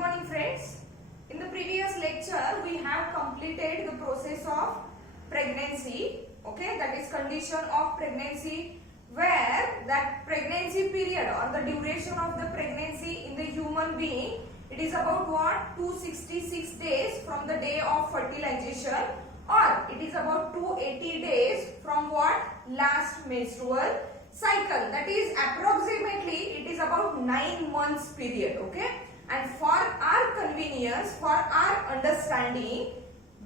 morning friends. In the previous lecture we have completed the process of pregnancy. Okay, that is condition of pregnancy, where that pregnancy period or the duration of the pregnancy in the human being, it is about what? 266 days from the day of fertilization, or it is about 280 days from what? Last menstrual cycle. That is approximately it is about 9 months period. Okay, and for our convenience, for our understanding,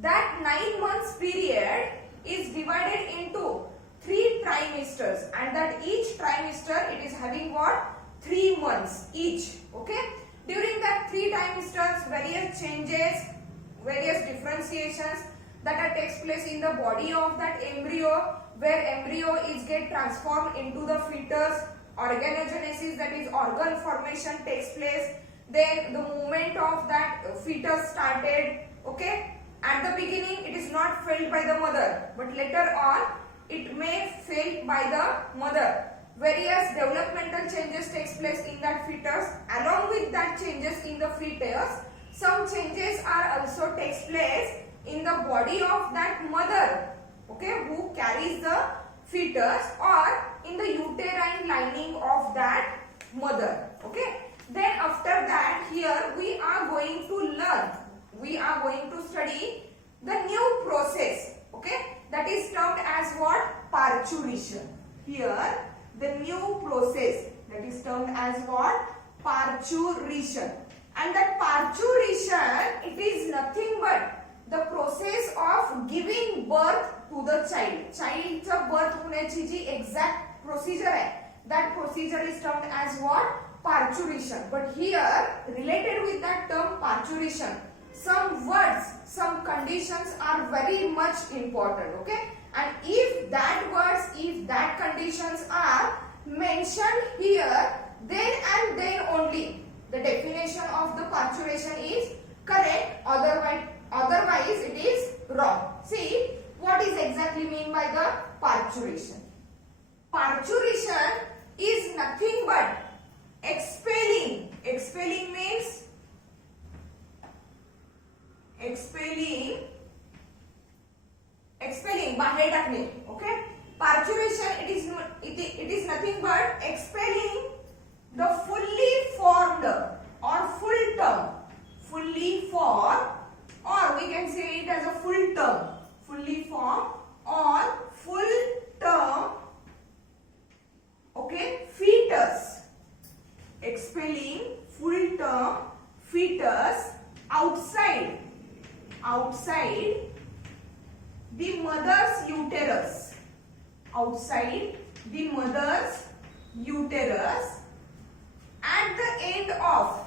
that 9 months period is divided into 3 trimesters, and that each trimester it is having what? 3 months each. Okay, during that 3 trimesters, various changes, various differentiations that takes place in the body of that embryo, where embryo is get transformed into the fetus. Organogenesis, that is organ formation, takes place. Then the movement of that fetus started. Okay, at the beginning it is not felt by the mother, but later on it may felt by the mother. Various developmental changes takes place in that fetus. Along with that changes in the fetus, some changes are also takes place in the body of that mother, okay, who carries the fetus, or in the uterine lining of that mother. Okay, then after that, here we are going to learn, we are going to study the new process, okay, that is termed as what? Parturition. Here the new process, that is termed as what? Parturition. And that parturition, it is nothing but the process of giving birth to the child. Childचं birth होण्याची जी exact procedure आहे, that procedure is termed as what? Parturition. But here, related with that term parturition, some words, some conditions are very much important. Okay, and if that words, if that conditions are mentioned here, then and then only the definition of the parturition is correct. Otherwise it is wrong. See, what is exactly mean by the parturition? Parturition is nothing but expelling. Expelling means expelling बाहेर टाकणे. Okay, parturition it is nothing but expelling the fully formed or full term, fully formed, or we can say it as a full term, fully formed or full term, okay, fetus. Expelling full term fetus outside the mother's uterus, outside the mother's uterus, at the end of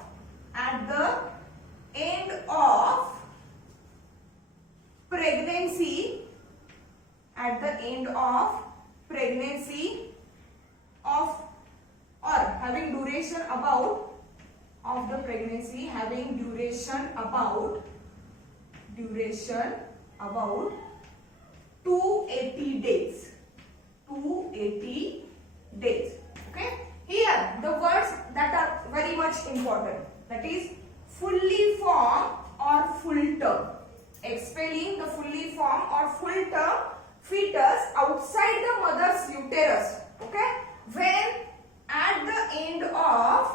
pregnancy, at the end of pregnancy of, or having duration about of the pregnancy, having duration about 280 days. 280 days. Okay, here the words that are very much important, that is fully formed or full term. Expelling the fully formed or full term fetus outside the mother's uterus. Okay, when at the end of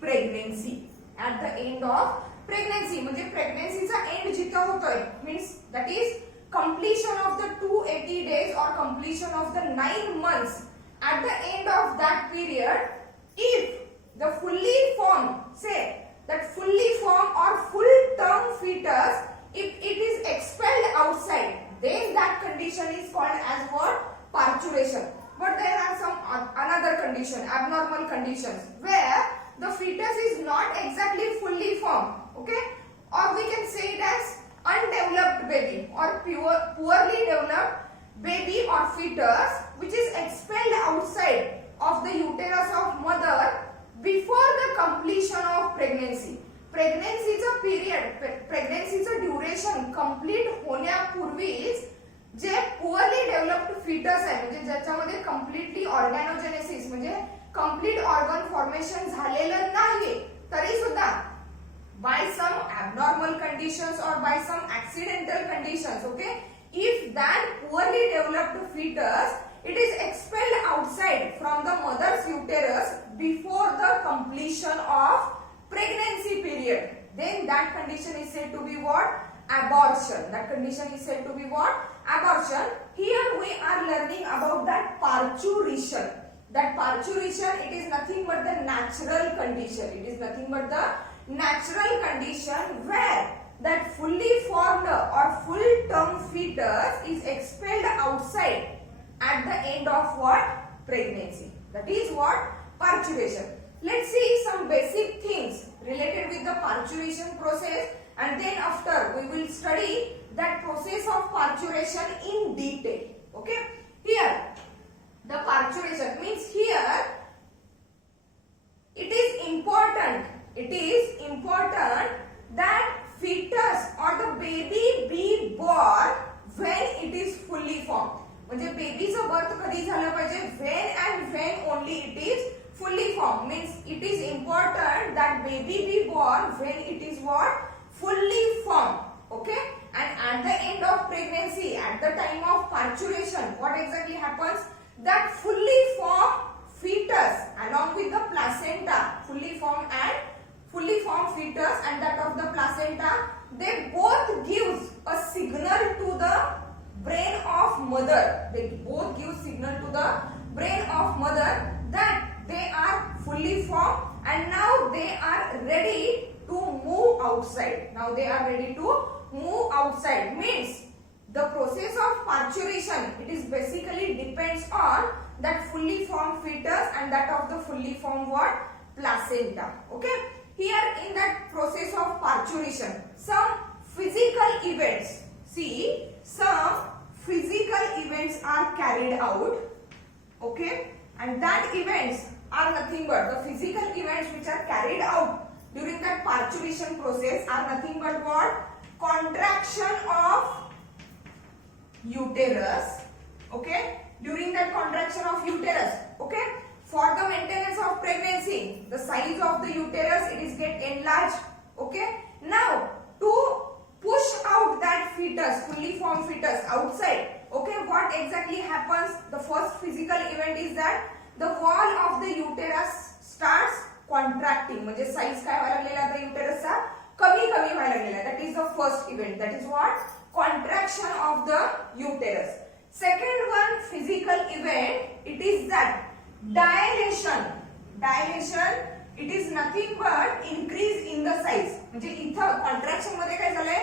pregnancy. At the end of pregnancy, म्हणजे प्रेग्नन्सीचा and जिथं होतोय, means that is completion of the 280 days or completion of the 9 months. At the end of that period, if the fully formed, say that fully formed or full term fetus, if it is expelled outside, then that condition is called as what? Parturition. But there are some another condition, abnormal conditions, where the fetus is not exactly fully formed. Okay, or we can say it as undeveloped baby or poorly developed baby or fetus, which is expelled outside of the uterus of mother before the completion of pregnancy. Pregnancyचा period, pregnancyचा duration complete होण्यापूर्वीच J poorly developed fetus आहे, म्हणजे ज्याच्यामध्ये completely organogenesis म्हणजे complete organ formation झालेलं नाही, तरी सुद्धा abnormal conditions or by some accidental conditions, okay, if that poorly developed fetus, it is expelled outside from the mother's uterus before the completion of pregnancy period, then that condition is said to be what? Abortion. That condition is said to be what? Abortion. Here we are learning about that parturition. That parturition, it is nothing but the natural condition. It is nothing but the natural condition where that fully formed or full term fetus is expelled outside at the end of what? Pregnancy. That is what? Parturition. Let's see some basic things related with the parturition process, and then after we will study that process of parturition in detail. Okay? Here, the parturition means here it is important that fetus or the baby be born when it is fully formed. म्हणजे बेबीचं birth कधी झालं पाहिजे? When and when only it is fully formed. Means it is important that baby be born when it is what? Fully formed. Okay? And at the end of pregnancy, at the time of parturition, what exactly happens? That fully formed fetus along with the placenta, fully formed fetus and that of the placenta, they both gives a signal to the brain of mother. They both give signal to the brain of mother that they are fully formed and now they are ready to move outside. Now they are ready to move outside. Means the process of parturition, it is basically depends on that fully formed fetus and that of the fully formed what? Placenta. Okay? Here in that process of parturition, some physical events. See, some physical events are carried out. Okay? And that events are nothing but the physical events which are carried out during that parturition process are nothing but what? Contraction of uterus. Okay? During that contraction of uterus. Okay? For the maintenance of pregnancy, the size of the uterus, it is get enlarged. Okay? Now, to push out that fetus, fully formed fetus outside. Okay? What exactly happens? The first physical event is that the wall of the uterus starts contracting. म्हणजे size काय व्हायला लागलेला त्या uterusचा? कमी व्हायला लागलेला. That is the first event. That is what? Contraction of the uterus. Second one physical event, it is that dilation. Dilation, it is nothing but increase in the size. म्हणजे इथं contraction मध्ये काय झालंय?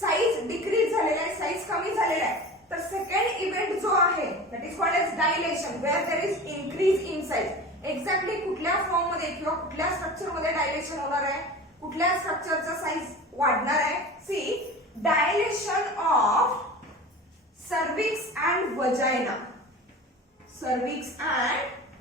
Size decrease झालेला आहे, size कमी झालेला आहे. तर second event जो आहे, that is called as dilation, where there is increase in size. Exactly कुठल्या फॉर्म मध्ये किंवा कुठल्या स्ट्रक्चर मध्ये डायलेशन होणार आहे? कुठल्या स्ट्रक्चरचा साइज वाढणार आहे? सी, dilation of cervix and vagina. Cervix and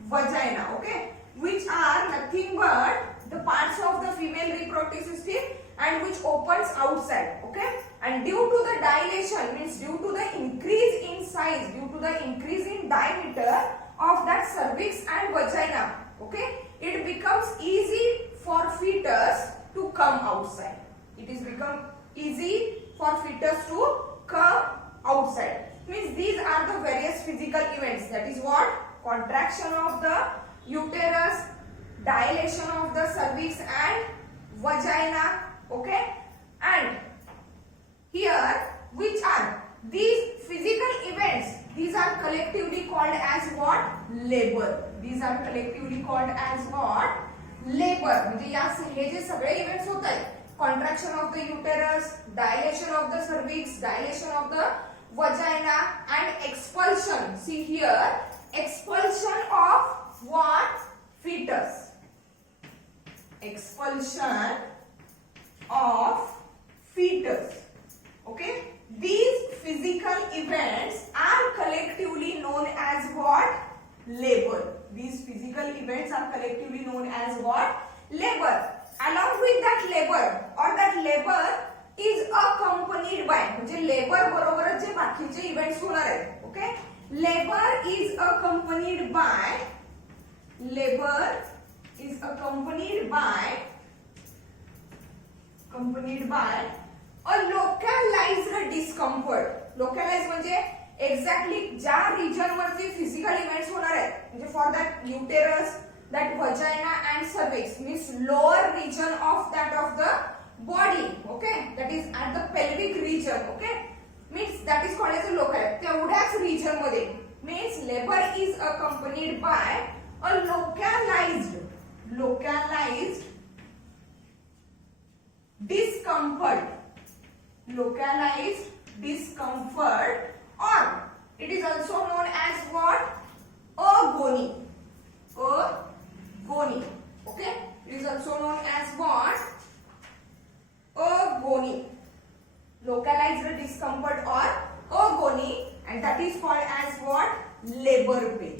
vagina, okay, which are nothing but the parts of the female reproductive system and which opens outside. Okay, and due to the dilation, means due to the increase in size, due to the increase in diameter of that cervix and vagina, okay, it becomes easy for fetus to come outside. It is become easy for fetus to come outside. Means these are the various physical events. That is what? Contraction of the uterus, dilation of the cervix and vagina. Okay, and here which are these physical events? These are collectively called as what? Labor. These are collectively called as what? Labor. म्हणजे या हे जे सगळे events होत आहेत, contraction of the uterus, dilation of the cervix, dilation of the vagina and expulsion. See here, expulsion of what? Fetus. Expulsion of fetus. Okay, these physical events are collectively known as what? Labor. These physical events are collectively known as what? Labor. Along with that labor, or that labor is accompanied by, म्हणजे labor बरोबरच जे बाकीचे events होणार आहेत. Okay, labor is accompanied by, labor is accompanied by a localized discomfort. Localized म्हणजे exactly ज्या region वरती physical events होणार आहेत, म्हणजे for that uterus, that vagina and cervix means lower region of that of the body. Okay, that is at the pelvic region. Okay, means that is called as a localized. तेवढ्याच region मध्ये means labour is accompanied by a localized discomfort. Localized discomfort, or it is also known as what? Agony. Agony. Okay, it is also known as what? Agony. Localized discomfort or agony, and that is called as what? Labor pain.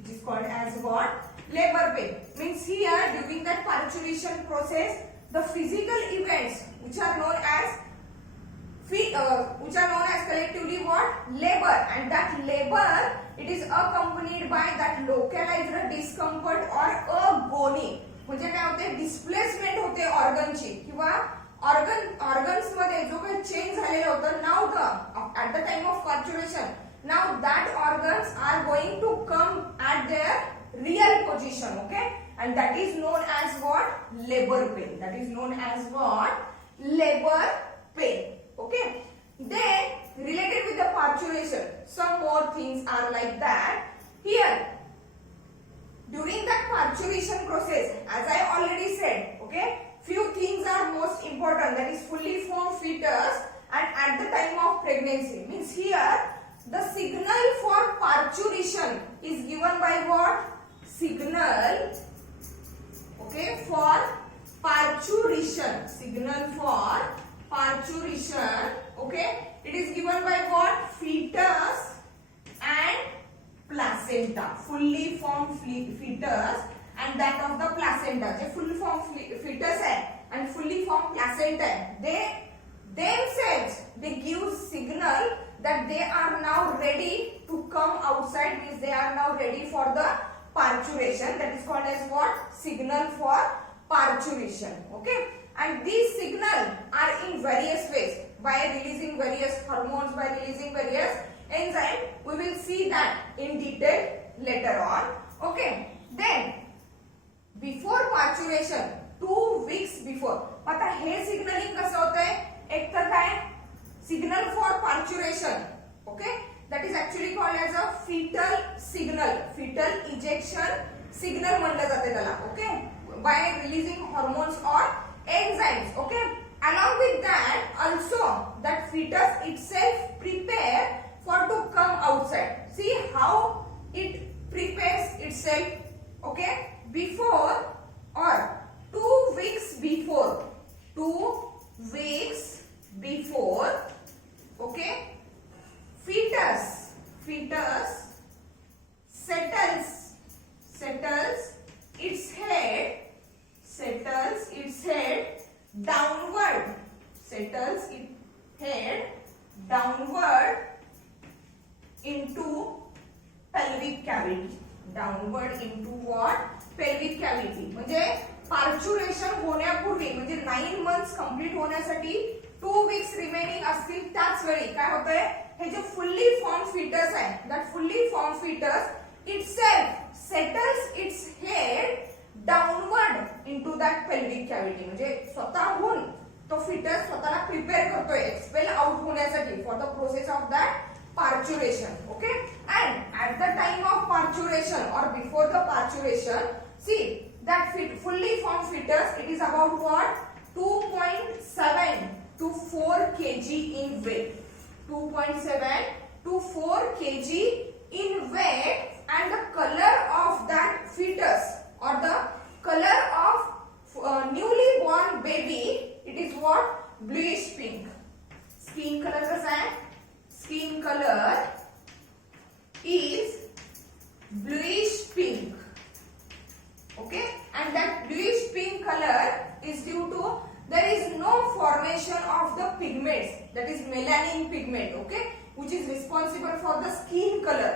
It is called as what? Labor pain. Means here during that parturition process, the physical events which are known as collectively what? Labor, and that labor it is accompanied by that localized discomfort or agony. म्हणजे काय होते? Displacement होते ऑर्गनची किंवा organs मध्ये जो काही change झालेलं होतं, now at the time of parturition, now that organs are going to come at their real position. Okay, and that is known as what? Labor pain. That is known as what? Labor pain. Okay, then related with the parturition, some more things are like that. Here during that parturition process, as I already said, okay, few things are most important, that is fully formed fetus and at the time of pregnancy. Means here the signal for parturition is given by what? Signal, okay, for parturition. Signal for parturition, okay, it is given by what? Fetus and placenta. Fully formed fetus and that of the placenta. J fully formed fetus है and fully formed placenta है, they themselves they give signal that they are now ready to come outside, means they are now ready for the parturition. That is called as what? Signal for parturition. Okay, and these signal are in various ways, by releasing various hormones, by releasing various enzymes. We will see that in detail later on. Okay, then before parturition, 2 weeks before, आता हे signalling कसं होतंय? एक तर काय? Signal for parturition. Okay, that is actually called as a fetal signal. Fetal ejection signal म्हणलं जाते त्याला. Okay, by releasing hormones or enzymes. Okay, along with that also that fetus itself prepare for to come outside. See how it prepares itself. Okay, before or 2 weeks before. 2 weeks before. Okay, fetus settles its head downward. Settles its head downward into pelvic cavity. Downward into what? Pelvic cavity. म्हणजे पार्च्युरेशन होण्यापूर्वी, म्हणजे 9 months complete होण्यासाठी 2 weeks remaining असतील त्याच वेळी काय होतंय? हे जे फुल्ली फॉर्म फिटस आहे, that fully form foetus itself settles its head downward into that pelvic cavity. म्हणजे स्वतःहून तो फिटस स्वतःला प्रिपेअर करतोय एक्सपेल आउट होण्यासाठी for the process of that parturition. Okay, and at the time of parturition or before the parturition, see that fully formed fetus, it is about what? 2.7 to 4 kg in weight. 2.7 to 4 kg in weight, and the color of that fetus or the color of newly born baby, it is what? Bluish pink. Skin color कसा है? Skin color is bluish pink. Okay, and that bluish pink color is due to there is no formation of the pigments, that is melanin pigment, okay, which is responsible for the skin color.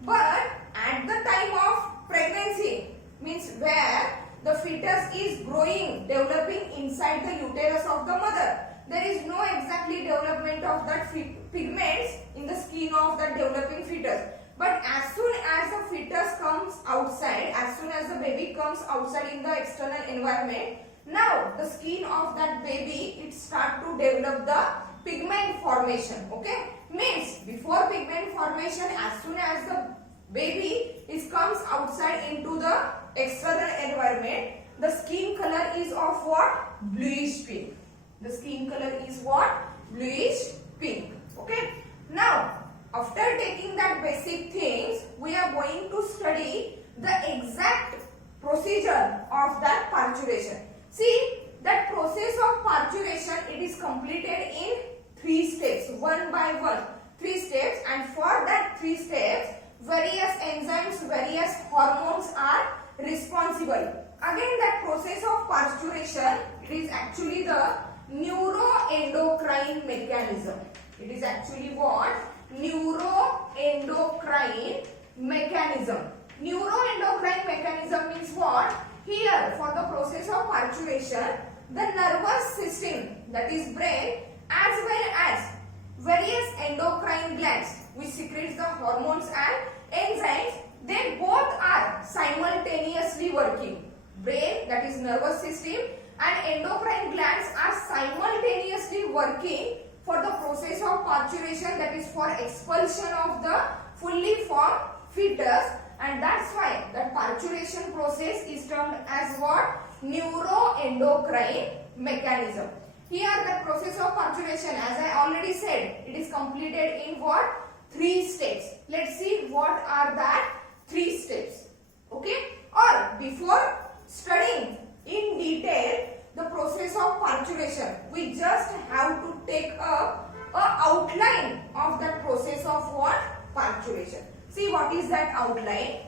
But at the time of pregnancy, means where the fetus is growing, developing inside the uterus of the mother, there is no exactly development of that pigments in the skin of that developing fetus. But as soon as the fetus comes outside, as soon as the baby comes outside in the external environment, now the skin of that baby, it start to develop the pigment formation. Okay, means before pigment formation, as soon as the baby comes outside into the external environment, the skin color is of what? Bluish pink. The skin color is what? Bluish pink. Okay. Now, after taking that basic things, we are going to study the exact procedure of that parturition. See, that process of parturition, it is completed in 3 steps, one by one, 3 steps, and for that 3 steps, various enzymes, various hormones are responsible. Again, that process of parturition, it is actually the neuroendocrine mechanism. It is actually what? Neuroendocrine mechanism. Neuroendocrine mechanism means what? Here, for the process of parturition, the nervous system, that is brain, as well as various endocrine glands which secretes the hormones and enzymes, they both are simultaneously working. Brain, that is nervous system, and endocrine glands are simultaneously working for the process of parturition, that is for expulsion of the fully formed fetus, and that's why the parturition process is termed as what? Neuroendocrine mechanism. Here the process of parturition, as I already said, it is completed in what? 3 steps. Let's see what are that 3 steps. Okay? Or before studying in detail the process of parturition, we just have to take a outline of that process of what? Parturition. See what is that outline?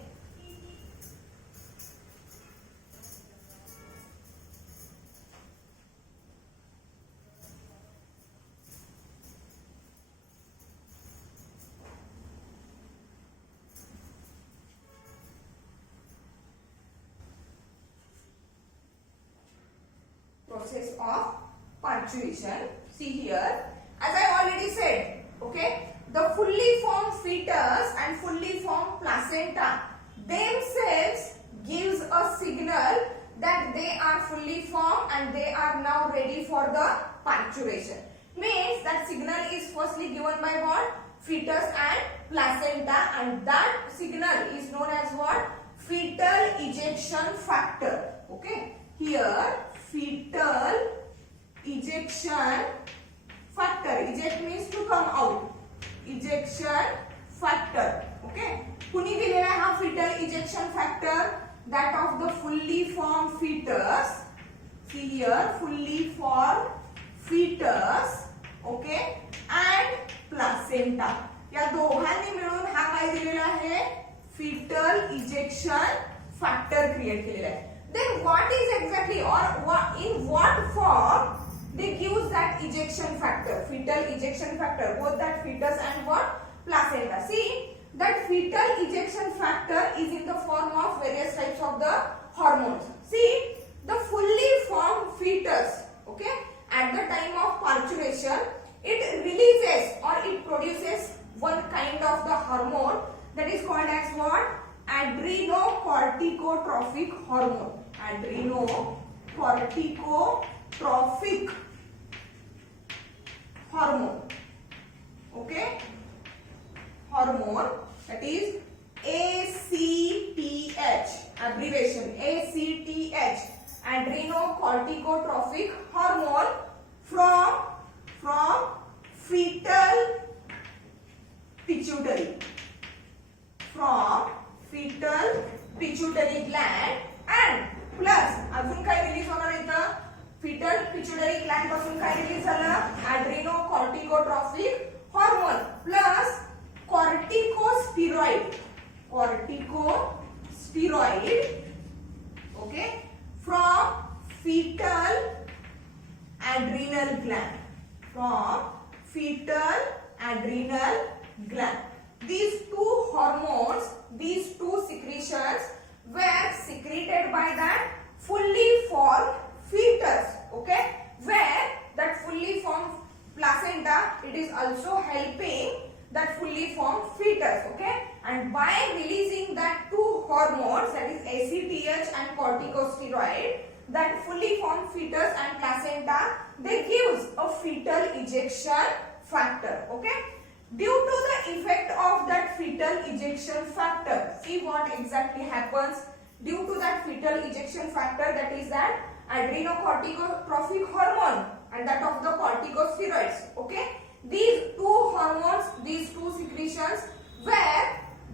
Process of parturition. See here, as I already said, okay, the fully formed fetus and fully formed placenta themselves gives a signal that they are fully formed and they are now ready for the parturition. Means that signal is firstly given by what? Fetus and placenta, and that signal is known as what? Fetal ejection factor. Okay, here fetal ejection factor. Eject means to come out. Ejection factor. Okay. Kuni दिलेला आहे हा fetal ejection factor? That of the fully formed fetus. See here, fully formed fetus. Okay. And placenta. या दोघांनी मिळून हा काय दिलेला आहे? Fetal ejection factor create केलेला आहे. Then what is exactly, or in what form they give that ejection factor, fetal ejection factor, both that fetus and what? Placenta. See, that fetal ejection factor is in the form of various types of the hormones. See, the fully formed fetus, okay, at the time of parturition, it releases or it produces one kind of the hormone that is called as what? Adrenocorticotropic hormone. Adrenocorticotropic hormone. Okay? Hormone, that is ACTH. Abbreviation ACTH. Adrenocorticotropic hormone from fetal pituitary. From fetal pituitary gland, and plus अजून काय release होणार इथं? fetal pituitary gland पासून काय release झालं? adrenocorticotropic hormone plus corticosteroid. Okay, from fetal adrenal gland. These two hormones, these two secretions were secreted by that fully formed fetus. Okay, where that fully formed that fully formed fetus and placenta, they gives a fetal ejection factor. Okay, due to the effect of that fetal ejection factor, see what exactly happens due to that fetal ejection factor, that is that adrenocorticotropic hormone and that of the corticosteroids. Okay, these two hormones, these two secretions were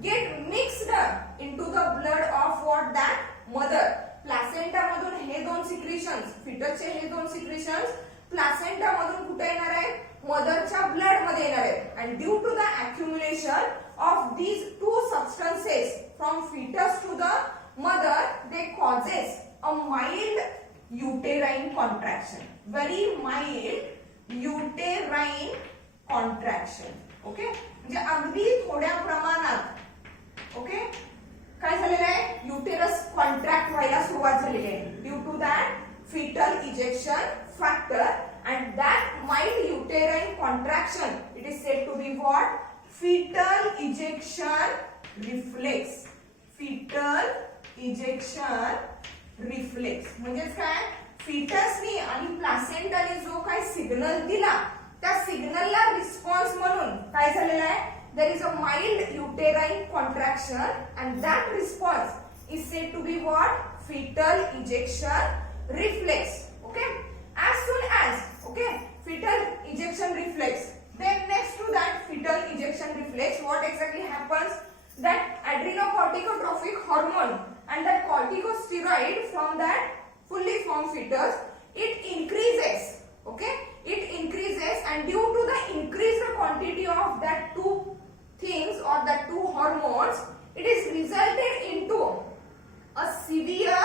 get mixed into the blood of what, that mother. Placenta मधून हे दोन secretions, फिटसचे हे दोन secretions placenta मधून कुठे येणार आहेत, मदरच्या blood मध्ये येणार आहेत. And due to the accumulation of these two substances from foetus to the mother, they causes a mild uterine contraction, very mild uterine contraction. Okay, म्हणजे अगदी थोड्या प्रमाणात ओके काय झालेलं आहे, युटेरस कॉन्ट्रॅक्ट व्हायला सुरुवात झालेली आहे due to that fetal ejection factor, and that mild uterine contraction, it is said to be what, fetal ejection reflex. fetal ejection reflex म्हणजेच काय, फिटसनी आणि प्लासेंटाने जो काय सिग्नल दिला त्या सिग्नलला रिस्पॉन्स म्हणून काय झालेला आहे, there is a mild uterine contraction and that response is said to be what, fetal ejection reflex. Okay, as soon as okay fetal ejection reflex, then next to that fetal ejection reflex, what exactly happens, that adrenocorticotropic hormone and that corticosteroid from that fully formed fetus, it increases. Okay, it increases, and due to the increased quantity of that two things or that two hormones, it is resulted into a severe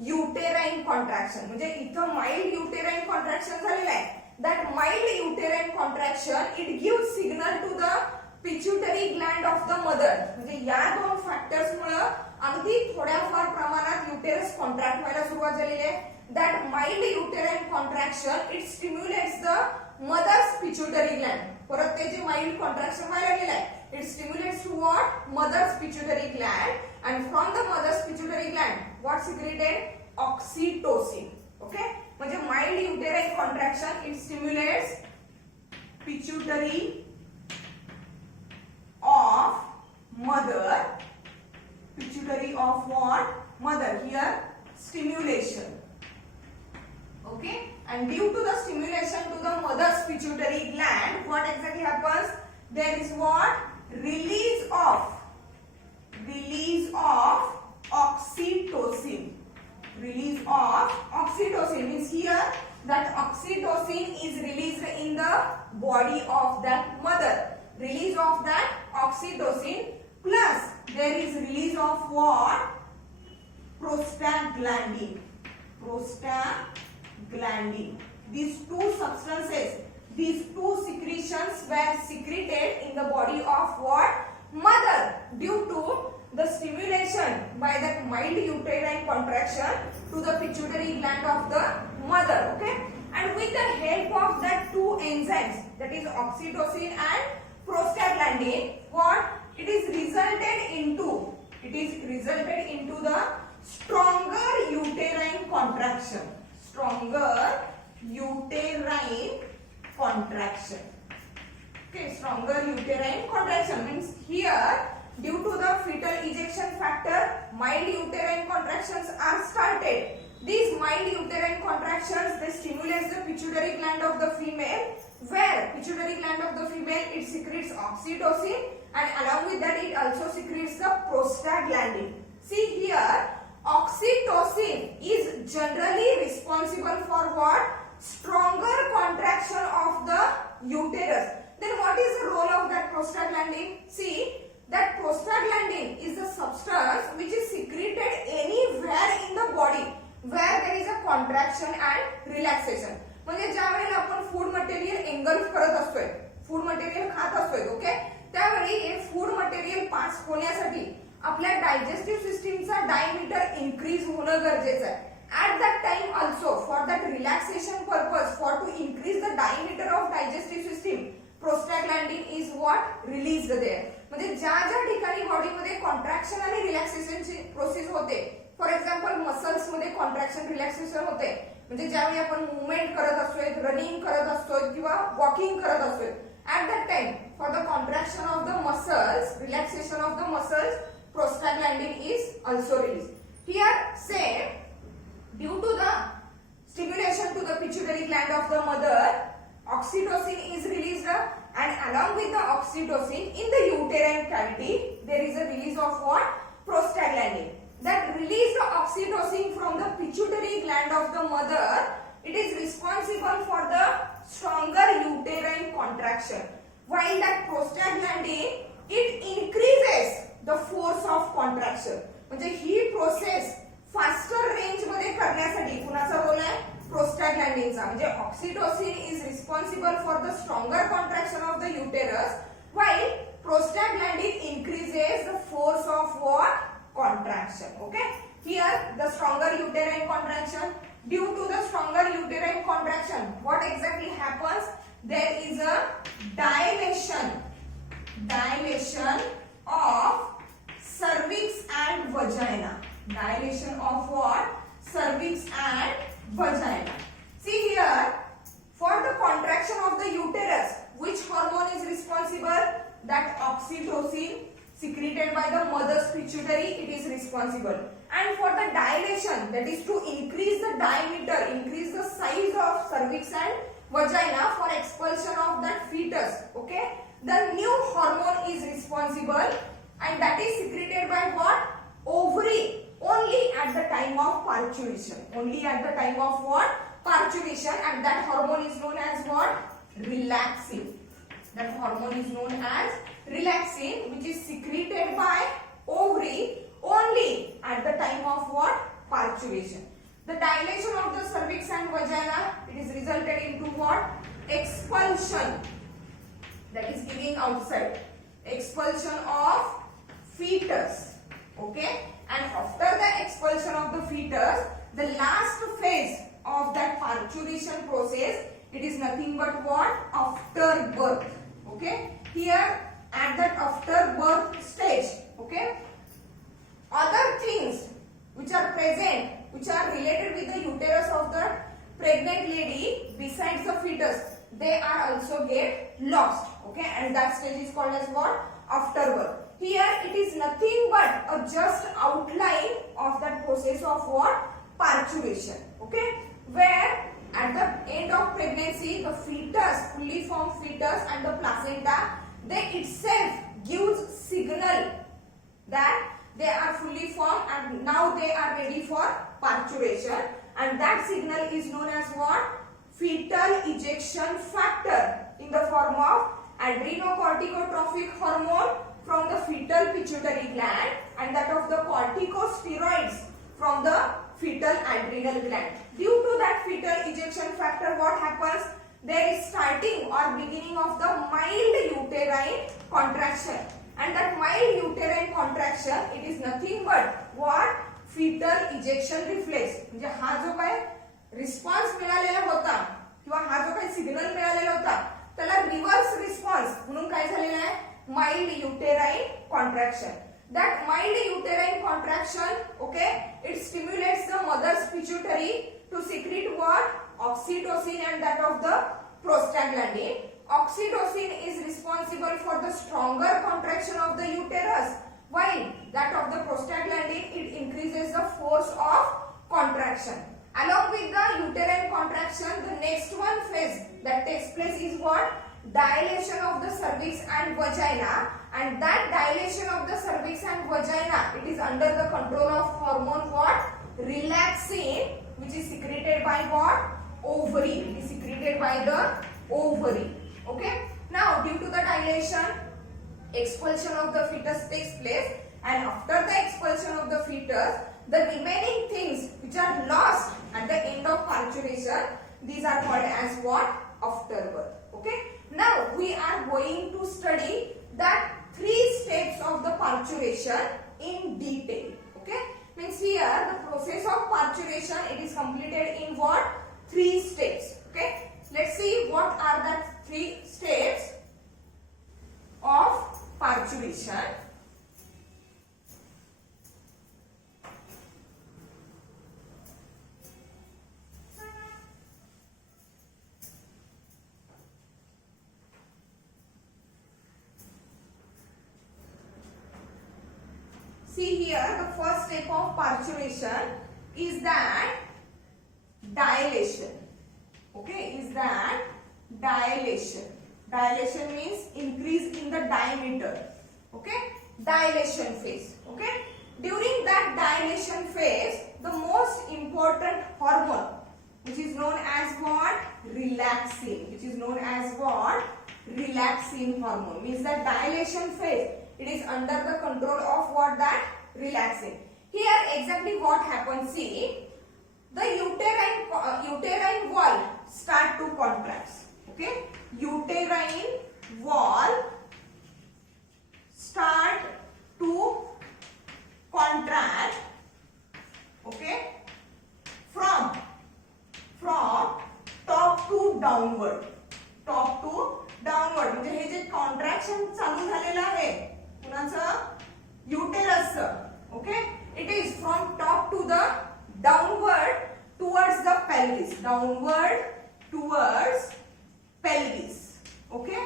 uterine contraction. म्हणजे इथं mild uterine contraction झालेलं आहे. That mild uterine contraction, it gives signal to the pituitary gland of the mother. म्हणजे या दोन factors मुळे अगदी थोड्याफार प्रमाणात युटेरस कॉन्ट्रॅक्ट व्हायला सुरुवात झालेली आहे. That mild uterine contraction, it stimulates the mother's pituitary gland. परत ते जे mild contraction व्हायला लागलेलं आहे, it stimulates to what, mother's pituitary gland, and from the mother's pituitary gland, what secreted, oxytocin. Okay, म्हणजे mild uterine contraction, it stimulates pituitary of mother, pituitary of what, mother, here stimulation. Okay, and due to the stimulation to the mother's pituitary gland, what exactly happens, there is what, release of oxytocin. Release of oxytocin means here that oxytocin is released in the body of that mother. Release of that oxytocin, plus there is release of what, prostaglandin. These two substances, these two secretions were secreted in the body of what, mother, due to the stimulation by that mild uterine contraction to the pituitary gland of the mother. Okay, and with the help of that two enzymes, that is oxytocin and prostaglandin, what it is resulted into the stronger uterine contraction. Okay, stronger uterine contraction means here due to the fetal ejection factor, mild uterine contractions are started. These mild uterine contractions, they stimulate the pituitary gland of the female, where pituitary gland of the female, it secretes oxytocin, and along with that it also secretes the prostaglandin. See here, oxytocin is generally responsible for what? Stronger contraction of the uterus. Then what is the role of that prostaglandin? See, that prostaglandin is a substance which is secreted anywhere in the body where there is a contraction and relaxation. म्हणजे ज्या वेळेला आपण food material engulf करत असतोय, food material खात असतोय, okay, त्यावेळी हे food material पास होण्यासाठी आपल्या डायजेस्टिव्ह सिस्टीमचा डायमीटर इन्क्रीज होणं गरजेचं आहे. At that time also, for that relaxation purpose, for to increase the diameter of digestive system, prostaglandin is what, released there. म्हणजे ज्या ज्या ठिकाणी बॉडी मध्ये कॉन्ट्रॅक्शन आणि रिलॅक्सेशनची प्रोसेस होते, फॉर एक्झाम्पल मसल्स मध्ये कॉन्ट्रॅक्शन रिलॅक्सेशन होते, म्हणजे ज्यावेळी आपण मुवमेंट करत असतोय, रनिंग करत असतोय किंवा वॉकिंग करत असतोय, at that time for the contraction of the muscles, relaxation of the muscles, prostaglandin is also released. Here say due to the stimulation to the pituitary gland of the mother, oxytocin is released, and along with the oxytocin in the uterine cavity there is a release of what? Prostaglandin. That released oxytocin from the pituitary gland of the mother, it is responsible for the stronger uterine contraction, while that prostaglandin it increases the force of contraction. म्हणजे ही process faster range मध्ये करण्यासाठी कुणाचा role आहे? प्रोस्टॅग्लॅंडिनचा. म्हणजे oxytocin is responsible for the stronger contraction of the uterus, while prostaglandin increases the force of what? Contraction. Okay, here the stronger uterine contraction, due to the stronger uterine contraction what exactly happens? There is a dilation of cervix and vagina. Dilation of what? Cervix and vagina. See here, for the contraction of the uterus, which hormone is responsible? That oxytocin secreted by the mother's pituitary, it is responsible. And for the dilation, that is to increase the diameter, increase the size of cervix and vagina for expulsion of that fetus. Okay, the new hormone is responsible, and that is secreted by what? Ovary, only at the time of parturition. Only at the time of what? Parturition, and that hormone is known as what? Relaxin. That hormone is known as relaxin, which is secreted by ovary only at the time of what? Parturition. The dilation of the cervix and vagina, it is resulted into what? Expulsion. That is giving outside. Expulsion of fetus. Okay, and after the expulsion of the fetus, the last phase of that parturition process, it is nothing but what? After birth. Okay, here at that after birth stage, okay, other things which are present, which are related with the uterus of the pregnant lady besides the fetus, they are also get lost. Okay, and that stage is called as what? After birth. Here it is nothing but a just outline of that process of what? Parturition. Okay, where at the end of pregnancy, the fetus, fully formed fetus and the placenta, they itself gives signal that they are fully formed and now they are ready for parturition, and that signal is known as what? Fetal ejection factor in the form of adrenocorticotropic hormone from the fetal pituitary gland and that of the corticosteroids from the fetal adrenal gland. Due to that fetal ejection factor, what happens? There is starting or beginning of the mild uterine contraction, and that mild uterine contraction, it is nothing but what? Fetal ejection reflex. म्हणजे हा जो काय response मिळालेला होता किंवा हा जो काही सिग्नल मिळालेला होता त्याला रिव्हर्स रिस्पॉन्स म्हणून काय झालेला आहे? Mild uterine contraction. That mild uterine contraction, okay, it stimulates the mother's pituitary to secrete what? Oxytocin and that of the prostaglandin. Oxytocin is responsible for the stronger contraction of the uterus, while that of the prostaglandin, it increases the force of contraction. Along with the uterine contraction, the next one phase that takes place is what? Dilation of the cervix and vagina, and that dilation of the cervix and vagina, it is under the control of hormone what? Relaxin, which is secreted by what? Ovary. It is secreted by the ovary. Okay. Now due to the dilation, expulsion of the fetus takes place, and after the expulsion of the fetus, the remaining things which are lost at the end of parturition, these are called as what? Afterbirth. Okay. Now we are going to study that 3 steps of the parturition in detail. Okay. Means here the process of parturition, it is completed in what? 3 steps. Okay. Let's see what are the 3 steps of parturition. See here, the first step of parturition is that dilation. Okay, is that dilation. Dilation means increase in the diameter. Okay, dilation phase. Okay, during that dilation phase, the most important hormone, which is known as what? Relaxin. Which is known as what? Relaxin hormone. Means that dilation phase, it is under the control of what? That relaxin. Here exactly what happens, see, the uterine wall start to contract. Okay, uterine wall start to contract. Okay, from top to downward. Top to downward म्हणजे हे जे contraction चालू झालेलं आहे कुणाचं? युटेरसचं. Okay, it is from top to the downward towards the pelvis. Downward towards pelvis. Okay,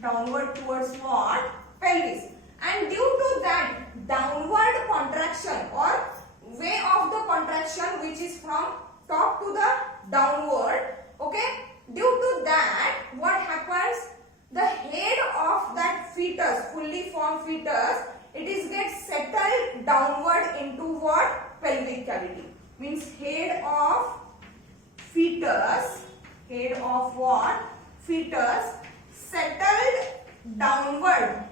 downward towards what? Pelvis. And due to that downward contraction or way of the contraction which is from top to the downward, okay, due to that what happens, the head of that fetus, fully formed fetus, it is get settled downward into what? Pelvic cavity. Means head of fetus, head of what? Fetus settled downward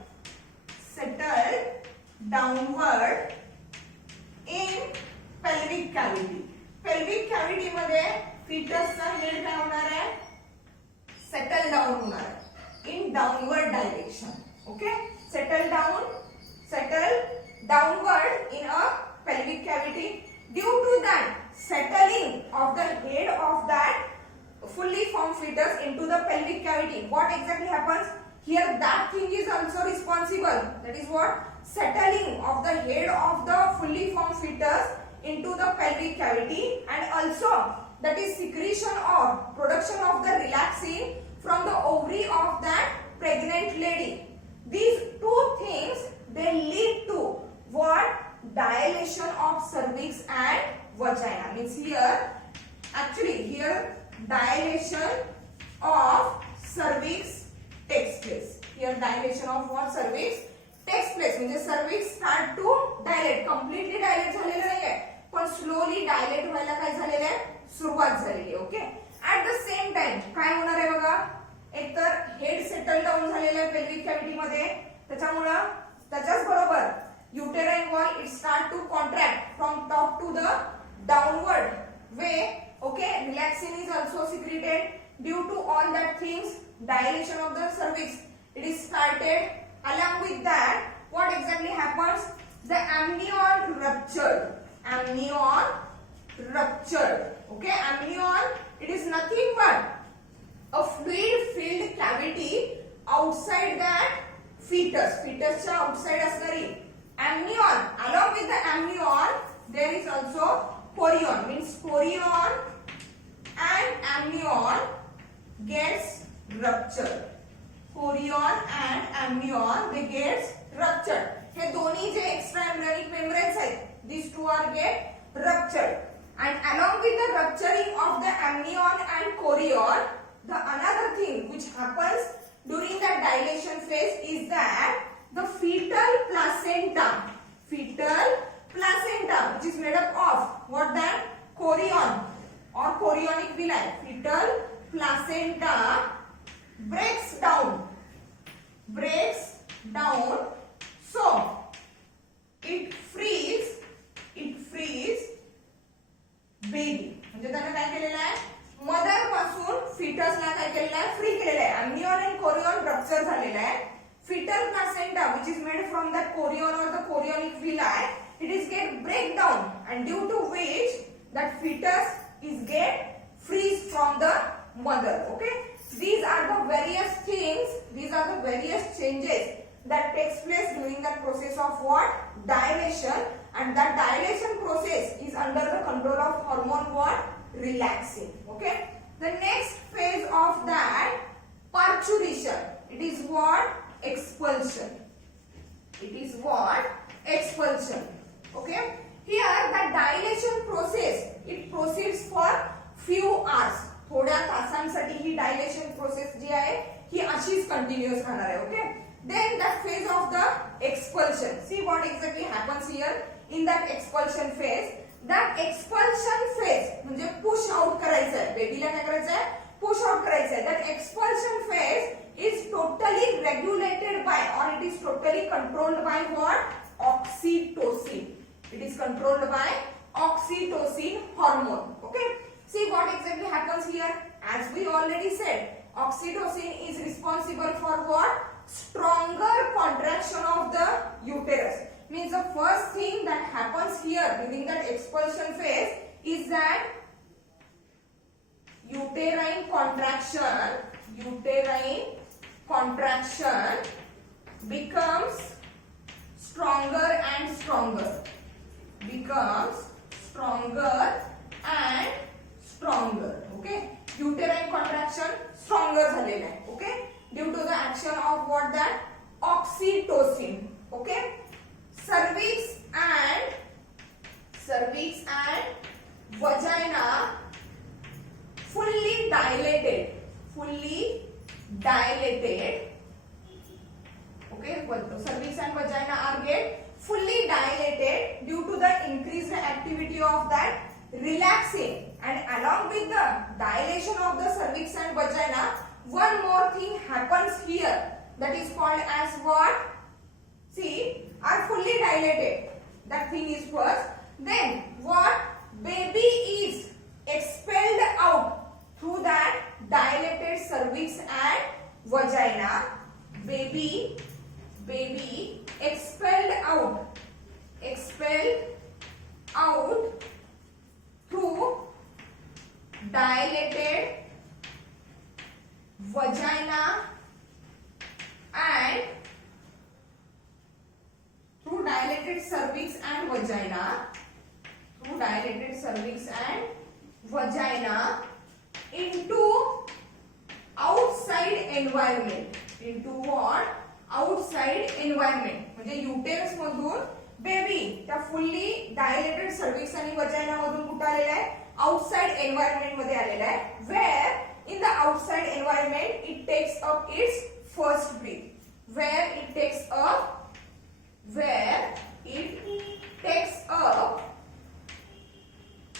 in pelvic cavity. Pelvic cavity मध्ये fetus चा head काय होणार आहे? Settle down होणार आहे in downward direction. Okay, settle downward in a pelvic cavity. Due to that settling of the head of that fully formed fetus into the pelvic cavity, what exactly happens? Here that thing is also responsible. That is what? Settling of the head of the fully formed fetus into the pelvic cavity, and also that is secretion or production of the relaxin from the ovary of that pregnant lady. These two things, they lead to what? Dilation of cervix and vagina. Means here, actually here dilation of cervix takes place. Here dilation of what? Cervix takes place. म्हणजे cervix start to dilate. Completely dilate झालेलं नाहीये, पण slowly dilate व्हायला काय झालेलं आहे? सुरुवात झालेली आहे. Okay, at the same time काय होणार आहे बघा, एकतर हेड सेटल डाऊन झालेलं आहे पेल्विक कॅव्हिटी मध्ये, त्याच्यामुळे त्याच्याच बरोबर uterine wall it start to contract from top to the downward way. Okay, relaxin is also secreted. Due to all that things, dilation of the cervix it is started. Along with that, what exactly happens? The amnion ruptured. Okay, amnion, it is nothing but a fluid filled cavity outside that fetus. Fetus च्या outside असणारी amnion. Along with the amnion, there is also chorion. Means chorion and amnion gets ruptured. Chorion and amnion they gets ruptured. हे दोन्ही जे extra embryonic membranes आहेत, these two are get ruptured. And along with the rupturing of the amnion and chorion, the another thing which happens during the dilation phase is that the fetal placenta, which is made up of what? That chorion or chorionic villi. Fetal placenta breaks down, so it frees baby. म्हणजे त्याने काय केलेलं आहे, mother पासून fetusला काय केलेलं आहे, free केलेलं आहे. amnion and chorion rupture झालेला आहे. Fetal placenta, which is made from that chorion or the chorionic villi, it is get break down, and due to which that fetus is get freeze from the mother. Okay, these are the various things, these are the various changes that takes place during that process of what? Dilation. And that dilation process is under the control of hormone what? Relaxin. Okay, the next phase of that parturition, it is what? Expulsion. It is what? expulsion. Okay, here the dilation process, it proceeds for few hours. थोड्या तासांसाठी ही dilation process जी आहे ही अशीच continuous राहणार आहे. Okay, then the phase of the expulsion, see what exactly happens here in that expulsion phase. That expulsion phase म्हणजे push out करायचं आहे, बेबीला काय करायचं आहे, पुश आउट करायचं आहे. that expulsion phase is totally regulated by or it is totally controlled by what? Oxytocin. It is controlled by oxytocin hormone. Okay, see what exactly happens here. As we already said, oxytocin is responsible for what? Stronger contraction of the uterus. Means the first thing that happens here during that expulsion phase is that uterine contraction becomes stronger and stronger. Okay, uterine contraction stronger झालेला आहे. Okay, due to the action of what? That oxytocin. Okay, cervix and vagina fully dilated. Okay, cervix and vagina are get fully dilated due to the increased activity of that relaxing. And along with the dilation of the cervix and vagina, one more thing happens here, that is called as what? See, are fully dilated. That thing is first. Then what? Baby is expelled out through that dilated cervix and vagina. Baby expelled out through dilated vagina and through dilated cervix and vagina into outside environment. Into what? Outside environment. म्हणजे uterus मधून baby त्या fully dilated सर्व्हिक्स आणि vagina मधून कुठे आलेला आहे? Outside environment मध्ये आलेला आहे. Where in the outside environment it takes up its first breath. Where it takes up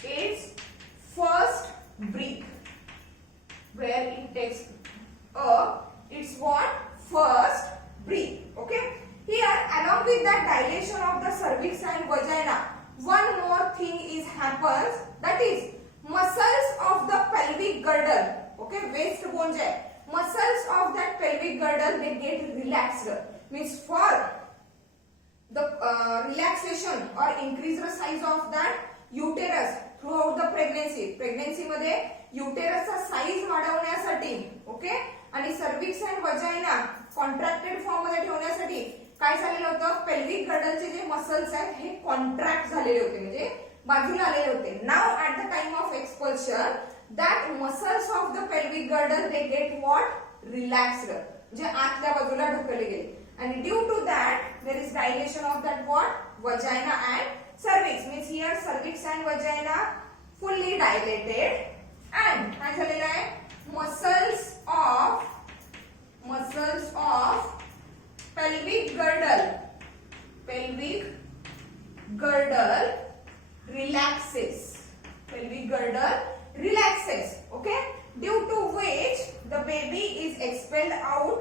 its first breath. Where it takes up its what? First breath. Okay, here along with that dilation of the cervix and vagina, one more thing is happens, that is muscles of the pelvic girdle. Okay, waist bone je muscles of that pelvic girdle, they get relaxed. Means for the relaxation or increase the size of that uterus throughout the pregnancy मध्ये युटेरसचा size वाढवण्यासाठी, okay, आणि सर्व्हिक्स and vagina contracted form मध्ये ठेवण्यासाठी काय झालेलं होतं? Pelvic गर्डलचे जे muscles आहेत हे contract झालेले होते, म्हणजे बाजूला आलेले होते. Now at the time of expulsion that muscles of the pelvic girdle they get what? Relaxed. जे आतल्या बाजूला ढकलले गेले. And due to that there is dilation of that what? Vagina and cervix. Means here cervix and vagina fully dilated. And काय झालेलं आहे? Muscles of pelvic girdle relaxes. Okay, due to which the baby is expelled out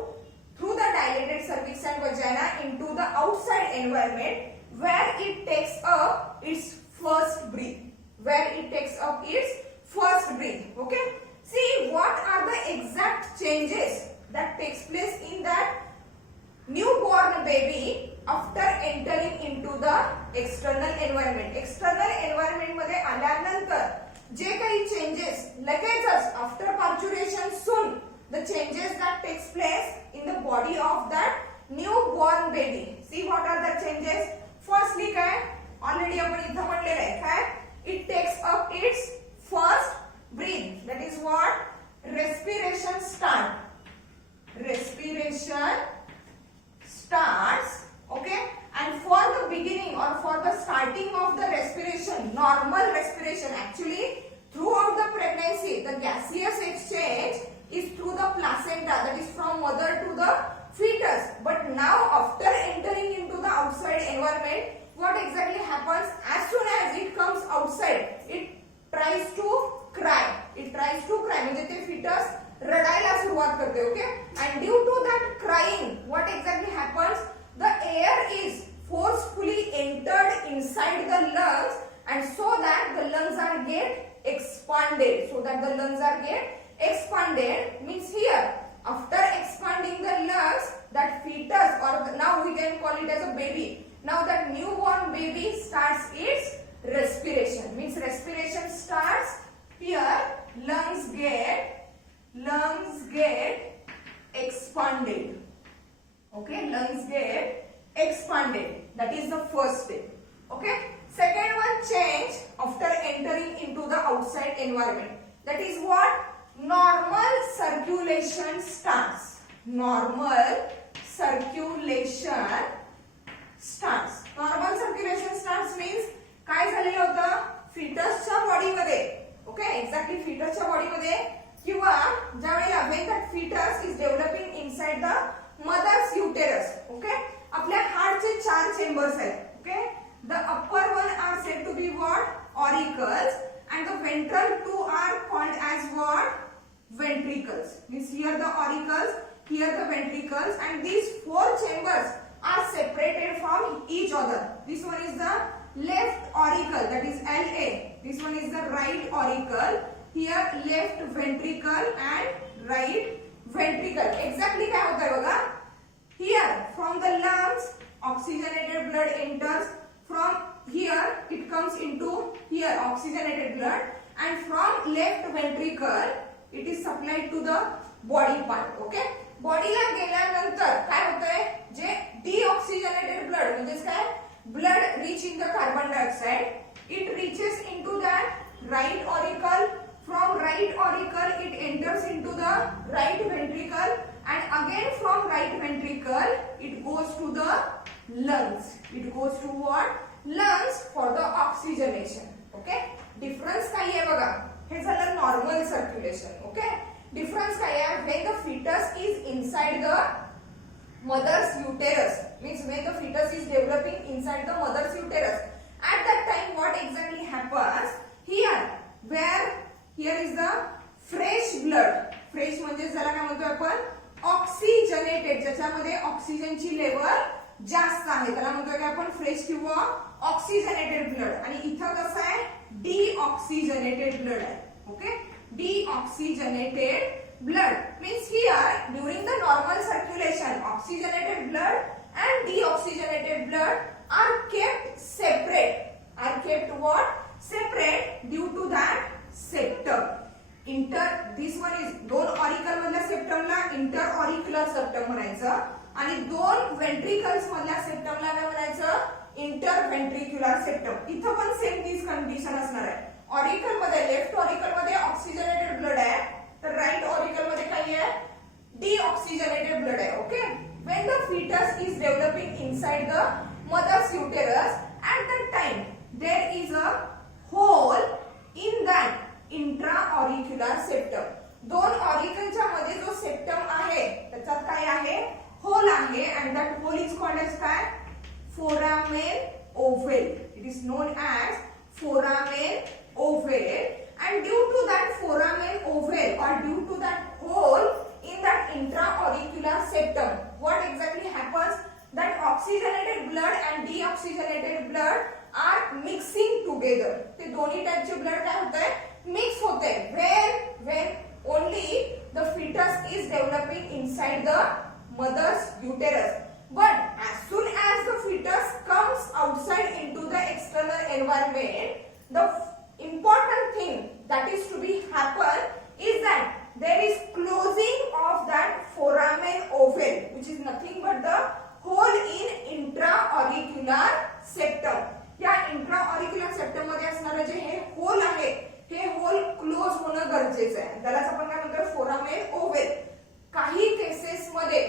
through the dilated cervix and vagina into the outside environment where it takes up its first breath. Okay, see what are the exact changes that takes place in that newborn baby after entering into the external environment. External environment मध्ये आल्यानंतर जे काही changes लगेचच after parturition soon the changes that takes place in the body of that newborn baby. See what are the changes? Firstly काय? Already आपण इथं म्हटलेलं आहे काय? It takes up its first breath. That is what? Respiration starts. Okay, and for the beginning or for the starting of the respiration, normal respiration, actually throughout the pregnancy the gaseous exchange is through the placenta, that is from mother to the fetus. But now after entering into the outside environment, what exactly happens? As soon as it comes outside, it tries to cry. It tries to cry, म्हणजे ते fetus रडायला सुरुवात करते. Okay, and due to that crying, what exactly happens? The air is forcefully entered inside the lungs, and so that the lungs are get expanded. So that the lungs are get expanded means here after expanding the lungs, that fetus, or now we can call it as a baby. Now that newborn baby starts its respiration. Means respiration starts here. Lungs get expanded. Okay, lungs get expanded. That is the first step. Okay. Second one, change after entering into the outside environment. That is what? Normal circulation starts. Normal circulation starts. Normal circulation starts means काय झालेलं होतं? fetusच्या बॉडीमध्ये. Okay, exactly fetusच्या बॉडीमध्ये किंवा ज्यावेळेला when that fetus is developing inside the mother's uterus. Okay, आपल्या हार्टचे 4 chambers आहेत. Okay, the upper one are said to be what? Auricles, and the ventral 2 are called as what? Ventricles. Means here the auricles, here the ventricles, and these 4 chambers are separated from each other. This one is the left auricle, that is LA. This one is the right auricle. Here left ventricle and right ventricle. Exactly काय होता है बघा? Here from the lungs oxygenated blood enters. From here it comes into here oxygenated blood, and from left ventricle it is supplied to the body part. Okay, बॉडीला गेल्यानंतर काय होतंय? जे deoxygenated blood म्हणजे काय? Blood reach in the carbon dioxide. It reaches into that right auricle. From right auricle it enters into the right ventricle, and again from right ventricle it goes to the lungs. It goes to what? Lungs for the oxygenation. Okay, difference काय आहे बघा? हे झालं normal circulation. Okay, difference काय आहे? When the fetus is inside the mother's uterus, means when the fetus is developing inside the mother's uterus, at that time what exactly happens? Here is the fresh blood. Fresh म्हणजे ज्याला काय म्हणतो आपण? Oxygenated, ज्याच्यामध्ये ऑक्सिजनची level जास्त आहे त्याला म्हणतो की आपण फ्रेश किंवा ऑक्सिजनेटेड ब्लड. आणि इथं कसं आहे? डीऑक्सिजनेटेड ब्लड आहे. Okay, deoxygenated blood means here during the normal circulation oxygenated blood and deoxygenated blood are kept separate. Are kept what? Separate due to that septum. This one is दोन auricle मधल्या सेप्टमला इंटरऑरिक्युलर septum म्हणायचं, आणि दोन ventricles मधल्या सेप्टमला काय म्हणायचं? इंटरवेंट्रिक्युलर septum. इथं पण सेम तीच कंडिशन असणार आहे. ऑरिकल मध्ये लेफ्ट ऑरिकल मध्ये ऑक्सिजनेटेड ब्लड आहे, तर राइट ऑरिकल मध्ये काय आहे? डीऑक्सिजनेटेड ब्लड आहे. Okay, when the fetus is developing inside the mother's uterus, at that time there is a hole in that intra-auricular septum. दोन ऑरिकलच्या मध्ये जो सेप्टम आहे त्याच्यात काय आहे? होल आहे, and that hole is called as काय? Foramen ovale. It is known as foramen ovale, and due to that foramen ovale or due to that hole in that intra-auricular septum, what exactly happens? That oxygenated blood and deoxygenated blood are mixing together. ते दोन्ही टाइपचे blood काय होते? Mix होते. When only the fetus is developing inside the mother's uterus. But as soon as the fetus comes outside into the external environment, the important thing that is to be happen is that there is closing of that foramen ovale, which is nothing but the hole in intra-auricular septum. या इंट्रा-ऑरिक्युलर septum मध्ये असणारे जे हे whole आहे, हे whole close होणं गरजेचं आहे. त्यालाच आपण काय म्हणतो? फोरामेन ओव्हेल. काही केसेस मध्ये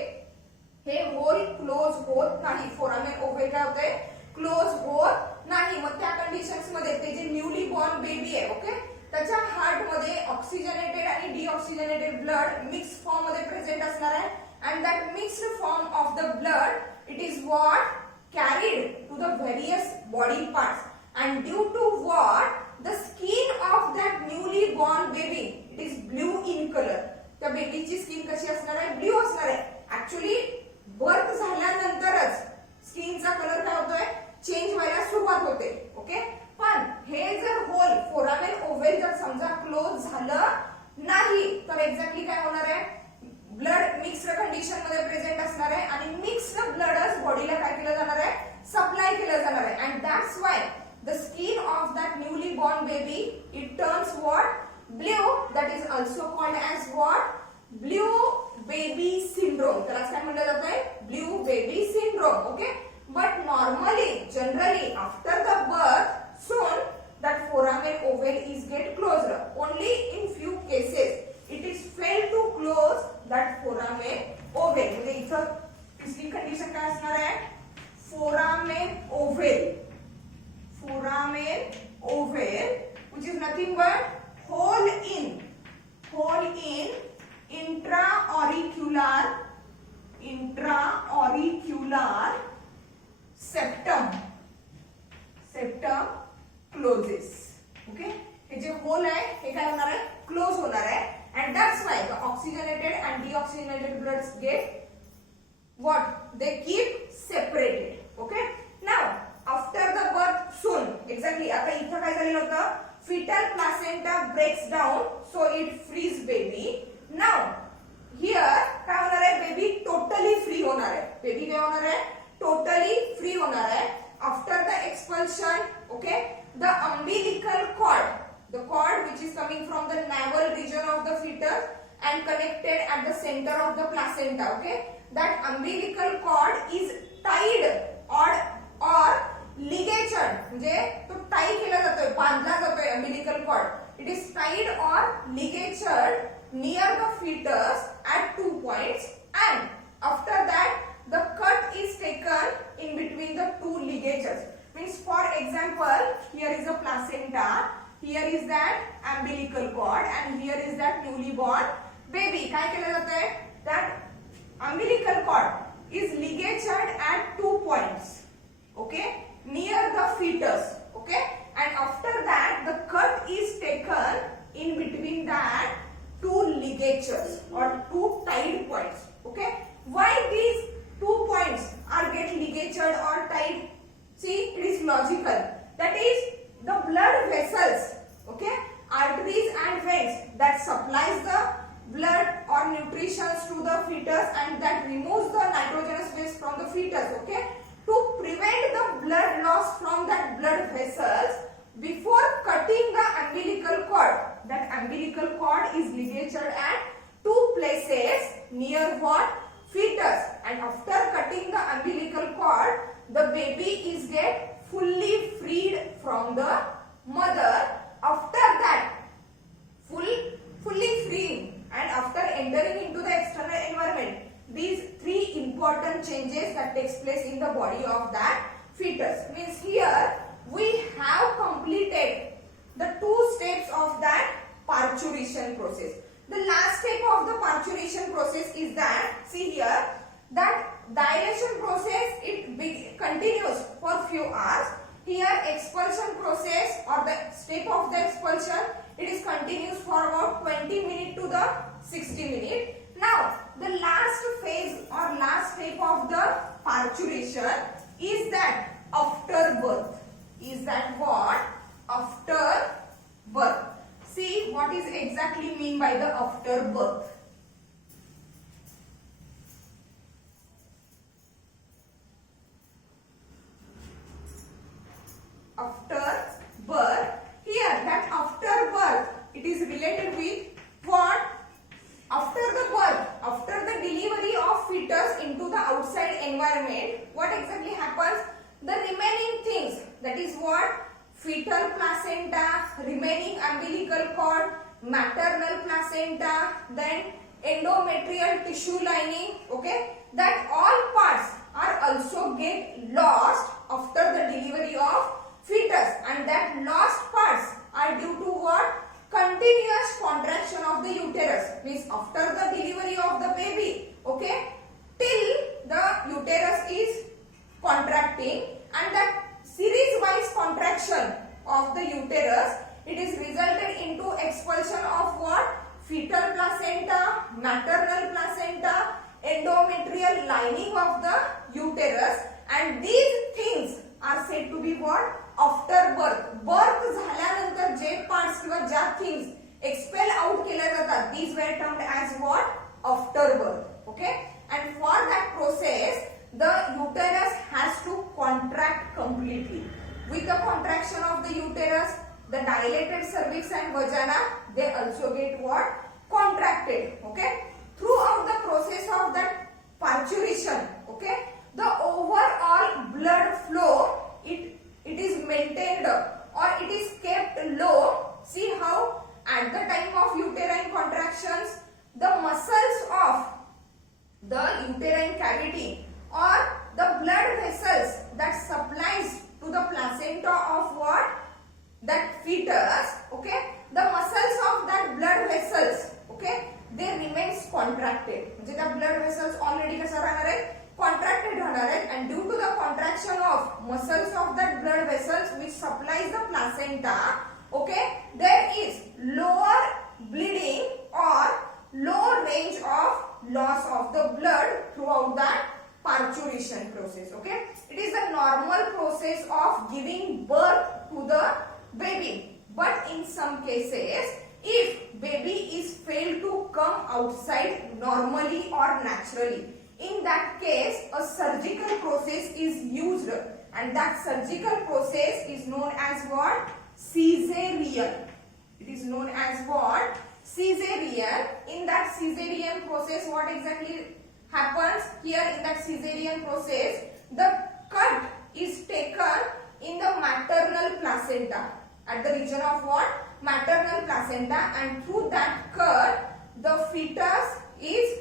हे होल क्लोज होत नाही. फोरामेन ओव्हल काय होते, क्लोज होत नाही. मग त्या कंडिशन्स मध्ये ते जे न्यूली बॉर्न बेबी आहे, ओके, त्याच्या हार्ट मध्ये ऑक्सिजनेटेड आणि डीऑक्सिजनेटेड ब्लड मिक्स फॉर्म मध्ये प्रेझेंट असणार आहे. and that mixed form of the blood, it is what carried to the various body parts, and due to what the skin of that newly born baby, it is blue in color. त्या बेबीची skin कशी असणार आहे, blue असणार आहे. Actually birth झाल्यानंतरच स्किनचा colour काय होतोय, change व्हायला सुरुवात होते. ओके, पण हे जर होल फोरामेन ओव्हल जर समजा क्लोज झालं नाही तर एक्झॅक्टली काय होणार आहे, ब्लड मिक्स्ड कंडिशन मध्ये प्रेझेंट असणार आहे आणि मिक्स्ड ब्लडच बॉडीला काय केलं जाणार आहे, सप्लाय केलं जाणार आहे. And that's why the skin of that newly born baby it turns what, blue. That is also called as what, blue baby syndrome. त्याला काय म्हटलं जात आहे, blue baby syndrome. Okay, but normally generally after the birth soon that foramen oval is get closed. Only in few cases it is failed to close that foramen oval. म्हणजे इथं तिसरी condition काय असणार आहे, foramen oval. Foramen oval which is nothing but hole in intra-auricular septum closes. Okay, हे जे hole आहे हे काय होणार आहे, क्लोज होणार आहे. and that's why the oxygenated and deoxygenated bloods get what, they keep separated. okay, now after the birth soon, exactly आता इथं काय झालेलं होतं, fetal placenta breaks down so it frees baby. now here काय होणार आहे, बेबी टोटली फ्री होणार आहे. बेबी काय होणार आहे, टोटली फ्री होणार आहे. After the expulsion, okay, the umbilical cord, the cord which is coming from the navel region of the fetus and connected at the center of the placenta, okay, that umbilical cord is tied or ligatured. म्हणजे तो tie केला जातोय, बांधला जातोय umbilical cord. it is tied or ligatured near the fetus at 2 points, and after that the cut is taken in between the two ligatures. Means for example, here is a placenta, here is that umbilical cord, and here is that newly born baby. काय केलं जातंय, that umbilical cord is ligatured at 2 points, okay, near the fetus. okay, and after that the cut is taken in between that two ligatures or two tied points. okay, why these 2 points are get ligatured or tied? see, it is logical. that is the blood vessels, okay, arteries and veins that supplies the blood or nutrition to the fetus and that removes the nitrogenous waste from the fetus. okay, to prevent the blood loss from that blood vessels before cutting the umbilical cord. that umbilical cord is ligatured at 2 places near what, fetus, and after cutting the umbilical cord the baby is get fully freed from the mother. after that fully freeing and after entering into the external environment, these 3 important changes that takes place in the body of that fetus. means here we have completed the 2 steps of that parturition process. the last step of the parturition process is that, see here, that dilation process it continues for few hours. here expulsion process or the step of the expulsion, it is continues for about 20 minutes to the 60 minutes. now the last phase or last step of the parturition is that after birth. is that what, after birth. see what is exactly mean by the after birth. after birth, here that after birth it is related with what, after the birth, after the delivery of fetus into the outside environment, what exactly happens, the remaining things, that is what, fetal placenta, remaining umbilical cord, maternal placenta, then endometrial tissue lining, okay, that all parts are also get lost after the delivery of fetus, and that lost parts are due to what? Continuous contraction of the uterus, means after the delivery of the baby, okay, till the uterus is contracting, and that series wise contraction of the uterus, it is resulted into expulsion of what? Fetal placenta, maternal placenta, endometrial lining of the uterus, and these things are said to be what? After birth. Birth झाल्यानंतर जे parts किंवा ज्या things expel out केल्या जातात, these were termed as what? After birth. Okay, and for that process the uterus has to contract completely. With the contraction of the uterus, the dilated cervix and vagina, they also get what? Contracted. Okay, throughout the process of that parturition, okay, the overall blood flow, it is maintained or it is kept low. See how at the time of uterine contractions, the muscles of the uterine cavity or the blood vessels that supplies to the placenta of what? That fetus, okay, the muscles of that blood vessels, okay, they remains contracted. म्हणजे त्या blood vessels already कसा राहणार आहे? Contracted राहणार आहेत, and due to the contraction of muscles of that blood vessels which supplies the placenta, okay, there is lower bleeding or low range of loss of the blood throughout that parturition process. Okay, it is the normal process of giving birth to the baby, but in some cases if baby is failed to come outside normally or naturally, in that case a surgical process is used, and that surgical process is known as what? Caesarean. It is known as what? Caesarean. In that caesarean process, what exactly happens? Here in that caesarean process, the cut is taken in the maternal placenta, at the region of what? Maternal placenta, and through that cut the fetus is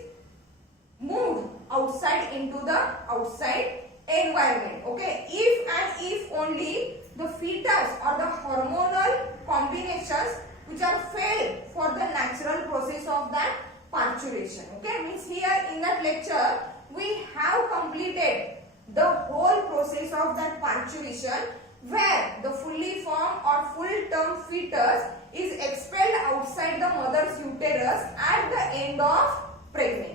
moved outside into the outside environment. Okay, if and if only the fetus or the hormonal combinations which are failed for the natural process of that parturition. Okay, means here in that lecture we have completed the whole process of that parturition, where the fully formed or full term fetus is expelled outside the mother's uterus at the end of pregnancy.